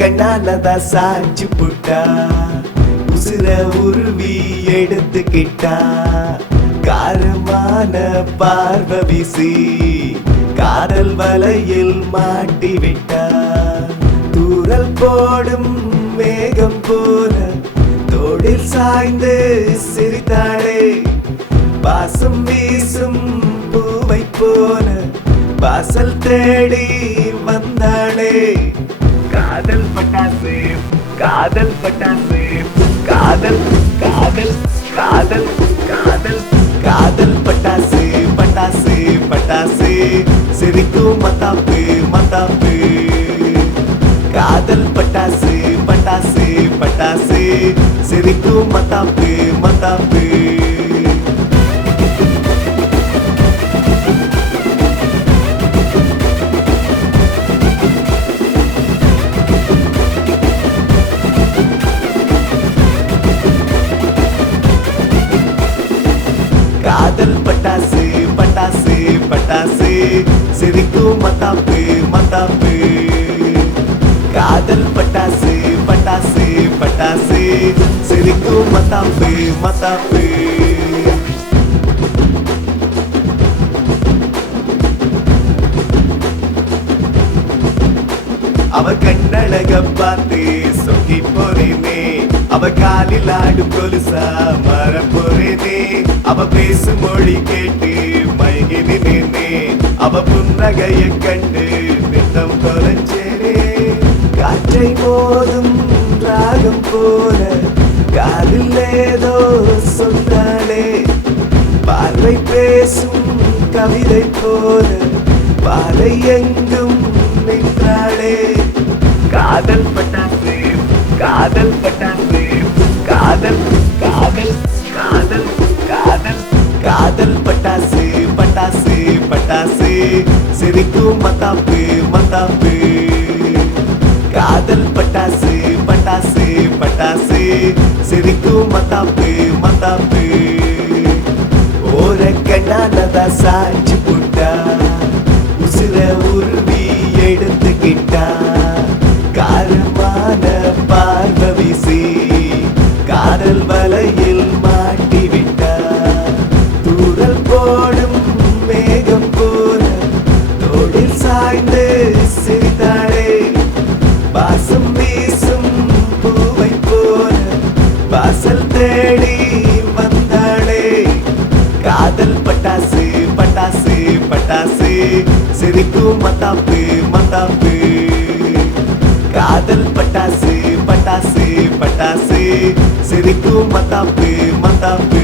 கண்ணாலதான் சாஞ்சு புட்டா உசுர உருவி எடுத்துக்கிட்டா காரமான பார்வை வீசி காதல் வலையில் மாட்டி விட்டா தூரல் போடும் மேகம் போல தோளில் சாய்ந்து சிரித்தாளே வாசம் வீசும் பூவை போல வாசல் தேடி வந்தாளே காதல் பட்டாசு காதல் பட்டாசு காதல் காதல் காதல் காதல் காதல் பட்டாசு பட்டாசு பட்டாசு சிரிக்கும் மத்தாப்பு மத்தாப்பு காதல் பட்டாசு பட்டாசு பட்டாசு சிரிக்கும் மத்தாப்பு மத்தாப்பு காதல் பட்டாசு பட்டாசு பட்டாசு சிரிக்கும் மத்தாப்பு மத்தாப்பு காதல் பட்டாசு பட்டாசு பட்டாசு சிரிக்கும் மத்தாப்பு மத்தாப்பு அவ கண்ணழக பார்த்து சொக்கி போறேனே அவ காலில் ஆடும் கொலுசா மர போறேனே அவ பேசும் மொழி கேட்டு மயங்கி நின்னே அவ புன்னகைய கண்டு நித்தம் தொலைச்சேனே காற்றை மோதும் ராகம் போல காதில் ஏதோ சொன்னாளே பார்வை பேசும் கவிதை போல பாலை எங்கும் நின்றாளே காதல் பட்டாசு காதல் பட்டாசு காதல் காதல் காதல் காதல் காதல் பட்டாசு பட்டாசு பட்டாசு சிரிக்கும் மத்தாப்பு மத்தாப்பு காதல் பட்டாசு பட்டாசு பட்டாசு சிரிக்கும் மத்தாப்பு மத்தாப்பு ஓர கண்ணாலதான் சாஞ்சு புட்டா உசுர உருவி எடுத்துக்கிட்டா காரமான பார்வை வீசி காதல் வலையில் மாட்டி விட்டா தூரல் போடும் மேகம் போல தோளில் சாய்ந்து சிரித்தாளே வாசம் வீசும் பூவை போல வாசல் தேடி வந்தாளே காதல் பட்டாசு பட்டாசு பட்டாசு சிரிக்கும் மத்தாப்பு மத்தாப்பு காதல் பட்டாசு பட்டாசு பட்டாசு சிரிக்கும் மத்தாப்பு மத்தாப்பு